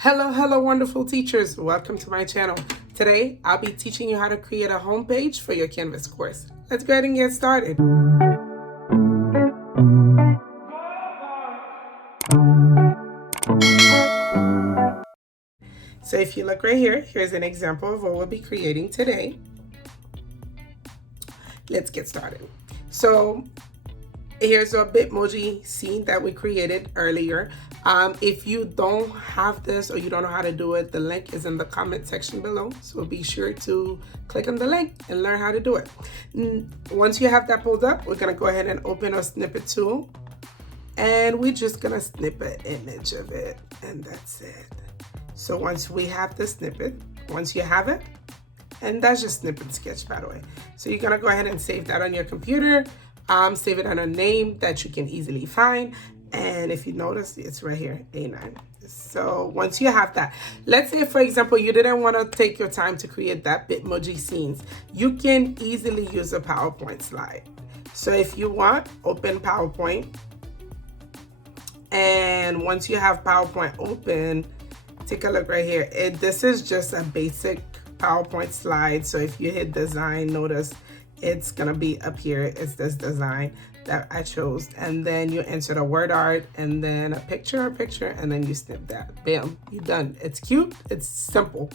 Hello, wonderful teachers. Welcome to my channel. Today, I'll be teaching you how to create a homepage for your Canvas course. Let's go ahead and get started. So if you look right here, here's an example of what we'll be creating today. Let's get started. So here's a Bitmoji scene that we created earlier. If you don't have this or you don't know how to do it, the link is in the comment section below. So be sure to click on the link and learn how to do it. Once you have that pulled up, we're gonna go ahead and open our snippet tool. And we're just gonna snip an image of it, and that's it. So once we have the snippet, once you have it, and that's just snippet sketch, by the way. So you're gonna go ahead and save that on your computer. Save it on a name that you can easily find. And if you notice, it's right here, A9. So once you have that, let's say, for example, you didn't want to take your time to create that Bitmoji scenes, you can easily use a PowerPoint slide. So if you want, open PowerPoint. And once you have PowerPoint open, take a look right here. This is just a basic PowerPoint slide. So if you hit design, notice it's gonna be up here. It's this design that I chose, and then you enter the word art and then a picture, and then you snip that. Bam, you're done. It's cute, it's simple.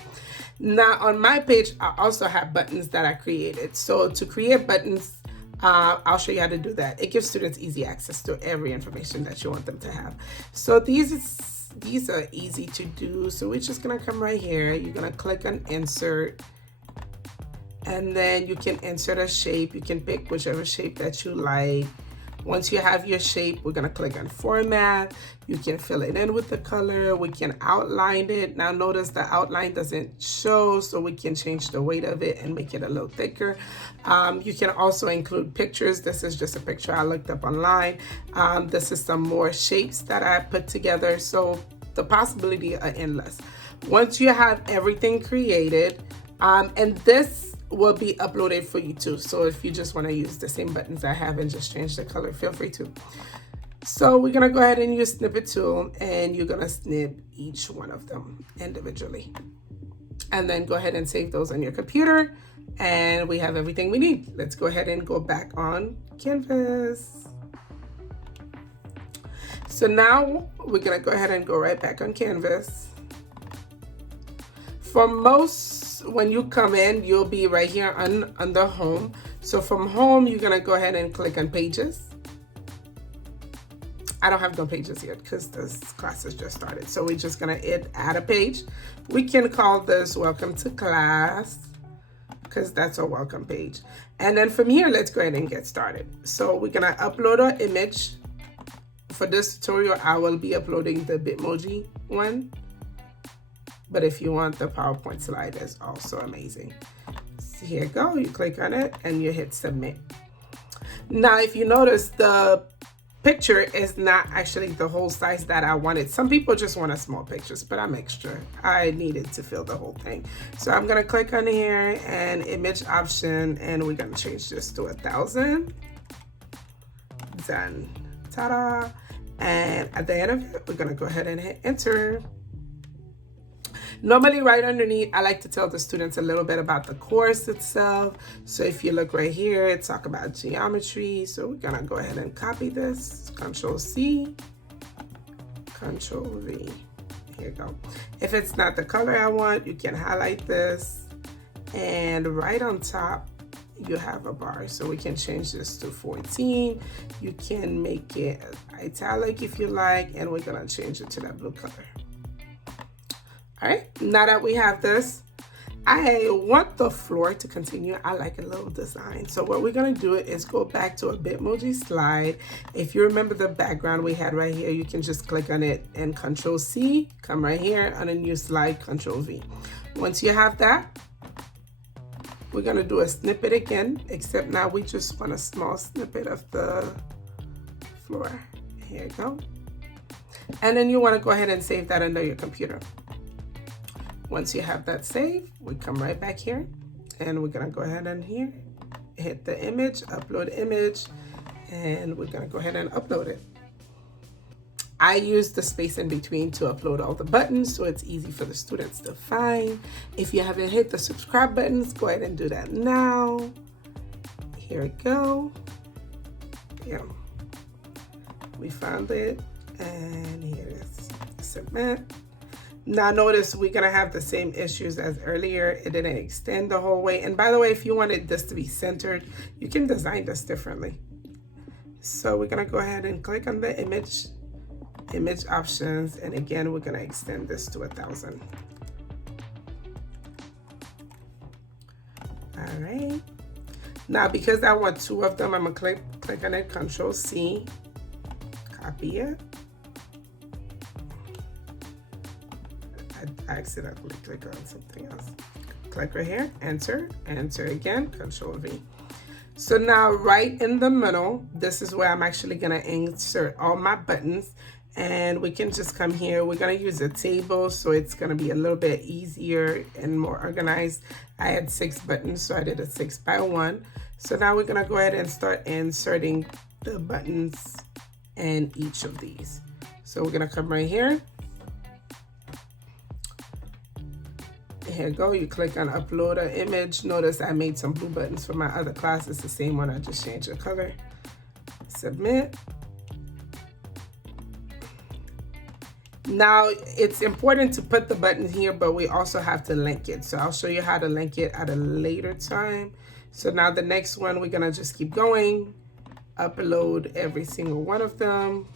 Now on my page, I also have buttons that I created. So to create buttons, I'll show you how to do that. It gives students easy access to every information that you want them to have. So these are easy to do. So we're just gonna come right here. You're gonna click on insert, and then you can insert a shape. You can pick whichever shape that you like. Once you have your shape, we're gonna click on format. You can fill it in with the color. We can outline it. Now notice the outline doesn't show, so we can change the weight of it and make it a little thicker. You can also include pictures. This is just a picture I looked up online. This is some more shapes that I put together. So the possibility are endless. Once you have everything created, and this will be uploaded for you too. So if you just want to use the same buttons I have and just change the color, feel free to. So we're gonna go ahead and use snippet tool, and you're gonna snip each one of them individually. And then go ahead and save those on your computer, and we have everything we need. Let's go ahead and go back on Canvas. So now we're gonna go ahead and go right back on Canvas. For most, when you come in, you'll be right here under home. So from home, you're gonna go ahead and click on pages. I don't have no pages yet because this class has just started. So we're just gonna add a page. We can call this welcome to class, because that's our welcome page. And then from here, let's go ahead and get started. So we're gonna upload our image. For this tutorial, I will be uploading the Bitmoji one. But if you want the PowerPoint slide, is also amazing. So here you go, you click on it and you hit submit. Now, if you notice, the picture is not actually the whole size that I wanted. Some people just want a small pictures, but I'm extra. I needed to fill the whole thing. So I'm gonna click on here and image option, and we're gonna change this to 1,000. Done, ta-da. And at the end of it, we're gonna go ahead and hit enter. Normally right underneath, I like to tell the students a little bit about the course itself. So if you look right here, it's talk about geometry. So we're gonna go ahead and copy this, Control C, Control V. Here you go. If it's not the color I want, you can highlight this. And right on top, you have a bar. So we can change this to 14. You can make it italic if you like, and we're gonna change it to that blue color. All right, now that we have this, I want the floor to continue. I like a little design. So what we're gonna do is go back to a Bitmoji slide. If you remember the background we had right here, you can just click on it and Control C, come right here on a new slide, Control V. Once you have that, we're gonna do a snippet again, except now we just want a small snippet of the floor. Here you go. And then you wanna go ahead and save that under your computer. Once you have that saved, we come right back here, and we're gonna go ahead and here, hit the image, upload image, and we're gonna go ahead and upload it. I use the space in between to upload all the buttons so it's easy for the students to find. If you haven't hit the subscribe buttons, go ahead and do that now. Here we go. Yeah, we found it, and here it is. Submit. Now notice we're gonna have the same issues as earlier. It didn't extend the whole way. And by the way, if you wanted this to be centered, you can design this differently. So we're gonna go ahead and click on the image options, and again we're gonna extend this to 1,000. All right, now because I want 2 of them, I'm gonna click on it, Control C, copy it. I accidentally click on something else. Click right here, enter again, Control V. So now right in the middle, this is where I'm actually gonna insert all my buttons, and we can just come here. We're gonna use a table, so it's gonna be a little bit easier and more organized. I had 6 buttons, so I did a 6 by 1. So now we're gonna go ahead and start inserting the buttons in each of these. So we're gonna come right here. Here you go, you click on upload an image. Notice I made some blue buttons for my other class. It's the same one, I just changed the color. Submit. Now it's important to put the button here, but we also have to link it. So I'll show you how to link it at a later time. So now the next one, we're gonna just keep going, upload every single one of them.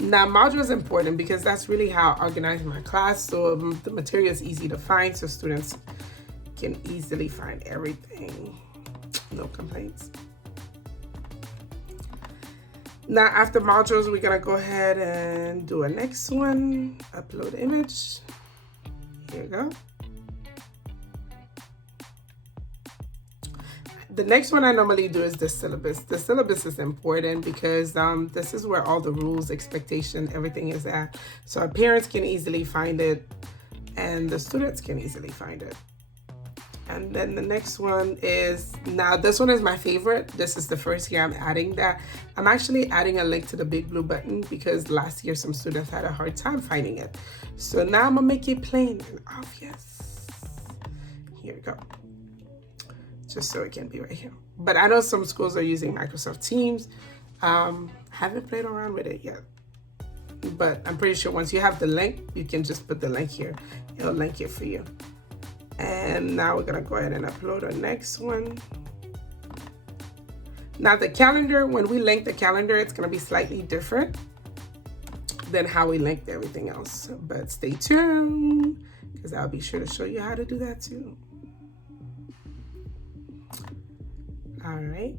Now module is important because that's really how I organize my class. So the material is easy to find, so students can easily find everything. No complaints. Now after modules, we're gonna go ahead and do a next one, upload image. Here you go. The next one I normally do is the syllabus. The syllabus is important because this is where all the rules, expectation, everything is at. So our parents can easily find it and the students can easily find it. And then the next one is, now this one is my favorite. This is the first year I'm adding that. I'm actually adding a link to the big blue button because last year some students had a hard time finding it. So now I'm gonna make it plain and obvious. Here we go. Just so it can be right here. But I know some schools are using Microsoft Teams. Haven't played around with it yet. But I'm pretty sure once you have the link, you can just put the link here. It'll link it for you. And now we're gonna go ahead and upload our next one. Now the calendar, when we link the calendar, it's gonna be slightly different than how we linked everything else. But stay tuned, because I'll be sure to show you how to do that too. All right.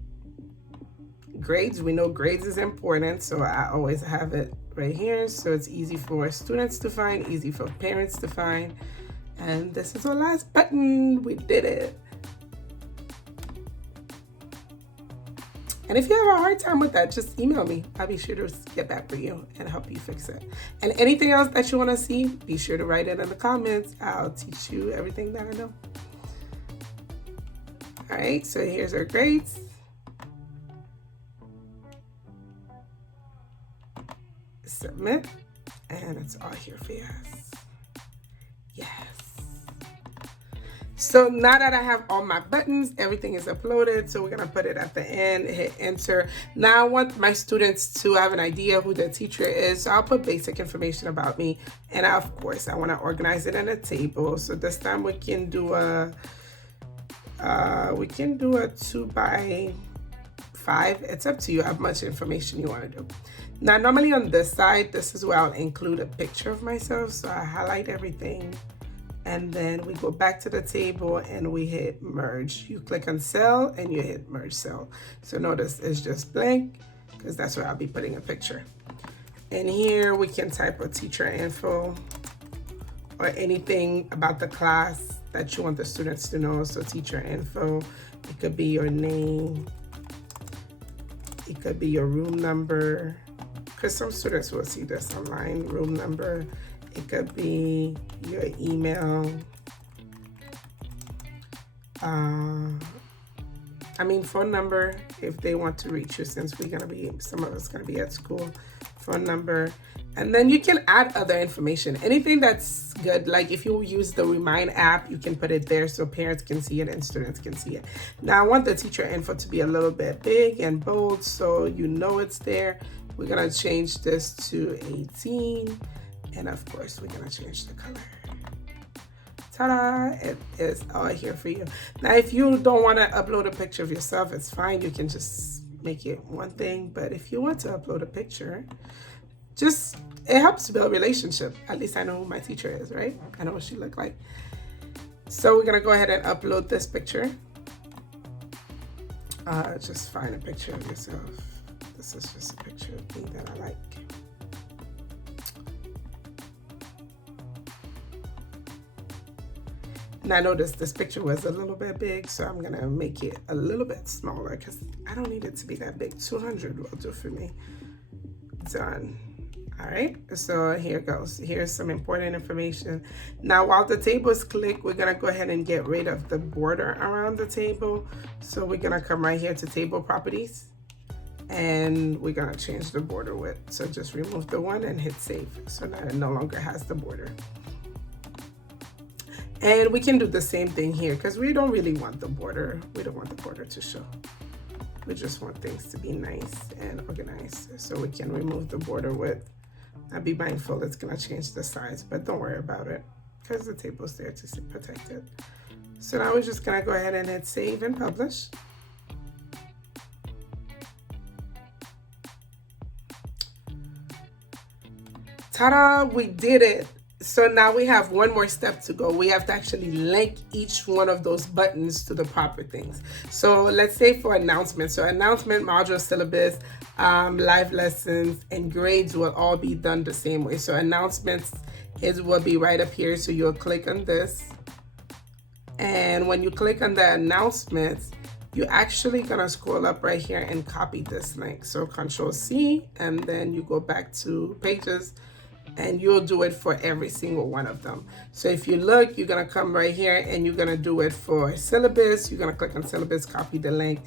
Grades, we know grades is important, so I always have it right here. So it's easy for students to find, easy for parents to find. And this is our last button. We did it. And if you have a hard time with that, just email me. I'll be sure to get back with you and help you fix it. And anything else that you want to see, be sure to write it in the comments. I'll teach you everything that I know. All right, so here's our grades. Submit, and it's all here for us. Yes. So now that I have all my buttons, everything is uploaded. So we're gonna put it at the end, hit enter. Now I want my students to have an idea who the teacher is. So I'll put basic information about me. And of course, I wanna organize it in a table. So this time we can do a 2 by 5. It's up to you how much information you want to do. Now, normally on this side, this is where I'll include a picture of myself. So I highlight everything and then we go back to the table and we hit merge. You click on cell and you hit merge cell. So notice it's just blank because that's where I'll be putting a picture. And here we can type a teacher info or anything about the class that you want the students to know. So teacher info, it could be your name, it could be your room number, because some students will see this online, room number. It could be your email, phone number if they want to reach you, since some of us gonna be at school. Phone number. And then you can add other information, anything that's good. Like if you use the Remind app, you can put it there so parents can see it and students can see it. Now I want the teacher info to be a little bit big and bold so you know it's there. We're gonna change this to 18. And of course, we're gonna change the color. Ta-da! It is all here for you. Now, if you don't want to upload a picture of yourself, it's fine. You can just make it one thing. But if you want to upload a picture, it helps build relationship. At least I know who my teacher is, right? I know what she looked like. So we're gonna go ahead and upload this picture. Just find a picture of yourself. This is just a picture of me that I like. Now notice this picture was a little bit big, so I'm gonna make it a little bit smaller because I don't need it to be that big. 200 will do for me. Done. All right, so here goes. Here's some important information. Now, while the table is clicked, we're gonna go ahead and get rid of the border around the table. So we're gonna come right here to table properties, and we're gonna change the border width. So just remove the one and hit save. So now it no longer has the border. And we can do the same thing here because we don't really want the border. We don't want the border to show. We just want things to be nice and organized. So we can remove the border width. Now be mindful it's gonna change the size, but don't worry about it because the table's there to protect it. So now we're just gonna go ahead and hit save and publish. Ta-da, we did it. So now we have one more step to go. We have to actually link each one of those buttons to the proper things. So let's say for announcement. So announcement, module, syllabus, live lessons, and grades will all be done the same way. So announcements will be right up here. So you'll click on this. And when you click on the announcements, you're actually gonna scroll up right here and copy this link. So Control C, and then you go back to pages, and you'll do it for every single one of them. So if you look, you're gonna come right here and you're gonna do it for syllabus. You're gonna click on syllabus, copy the link.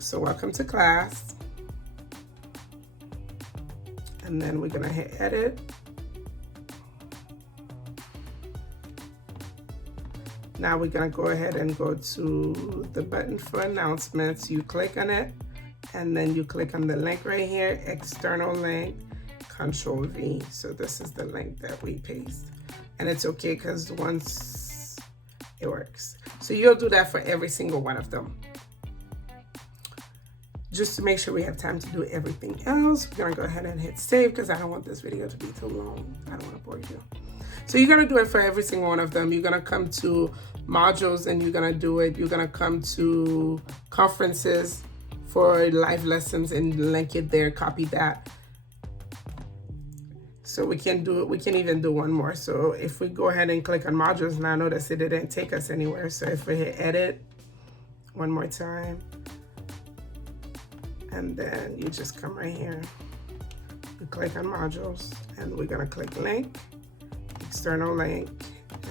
So welcome to class. And then we're gonna hit edit. Now we're gonna go ahead and go to the button for announcements. You click on it, and then you click on the link right here, external link. Control V. So this is the link that we paste. And it's okay because once it works. So you'll do that for every single one of them. Just to make sure we have time to do everything else, we're gonna go ahead and hit save because I don't want this video to be too long. I don't want to bore you. So you're gonna do it for every single one of them. You're gonna come to modules and you're gonna do it. You're gonna come to conferences for live lessons and link it there, copy that. So we can even do one more. So if we go ahead and click on modules, now notice it didn't take us anywhere. So if we hit edit one more time, and then you just come right here, you click on modules, and we're gonna click link, external link,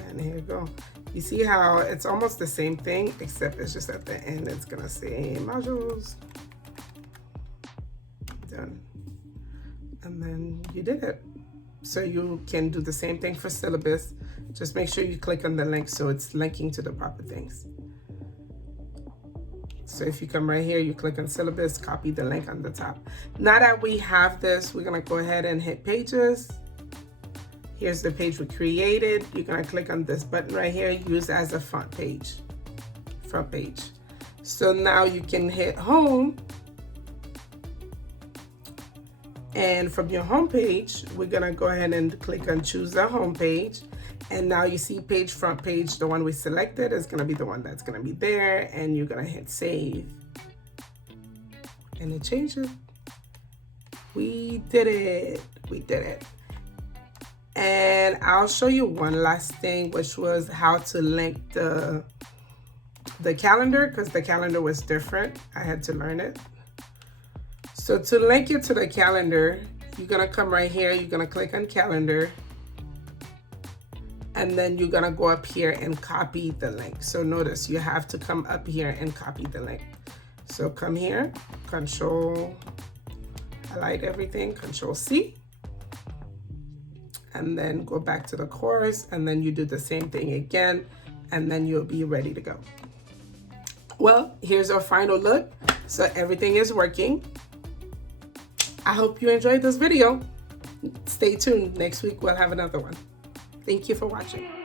and here you go. You see how it's almost the same thing, except it's just at the end, it's gonna say modules. Done. And then you did it. So you can do the same thing for syllabus. Just make sure you click on the link so it's linking to the proper things. So if you come right here, you click on syllabus, copy the link on the top. Now that we have this, we're gonna go ahead and hit pages. Here's the page we created. You're gonna click on this button right here, use as a front page. So now you can hit home. And from your home page, we're gonna go ahead and click on choose the home page. And now you see page, front page, the one we selected is gonna be the one that's gonna be there, and you're gonna hit save. And it changes. We did it, we did it. And I'll show you one last thing, which was how to link the calendar, because the calendar was different. I had to learn it. So to link it to the calendar, you're gonna come right here, you're gonna click on calendar. and then you're gonna go up here and copy the link. So notice you have to come up here and copy the link. So come here, Control, highlight everything, Control C, and then go back to the course, and then you do the same thing again, and then you'll be ready to go. Well, here's our final look. So everything is working. I hope you enjoyed this video. Stay tuned. Next week we'll have another one. Thank you for watching.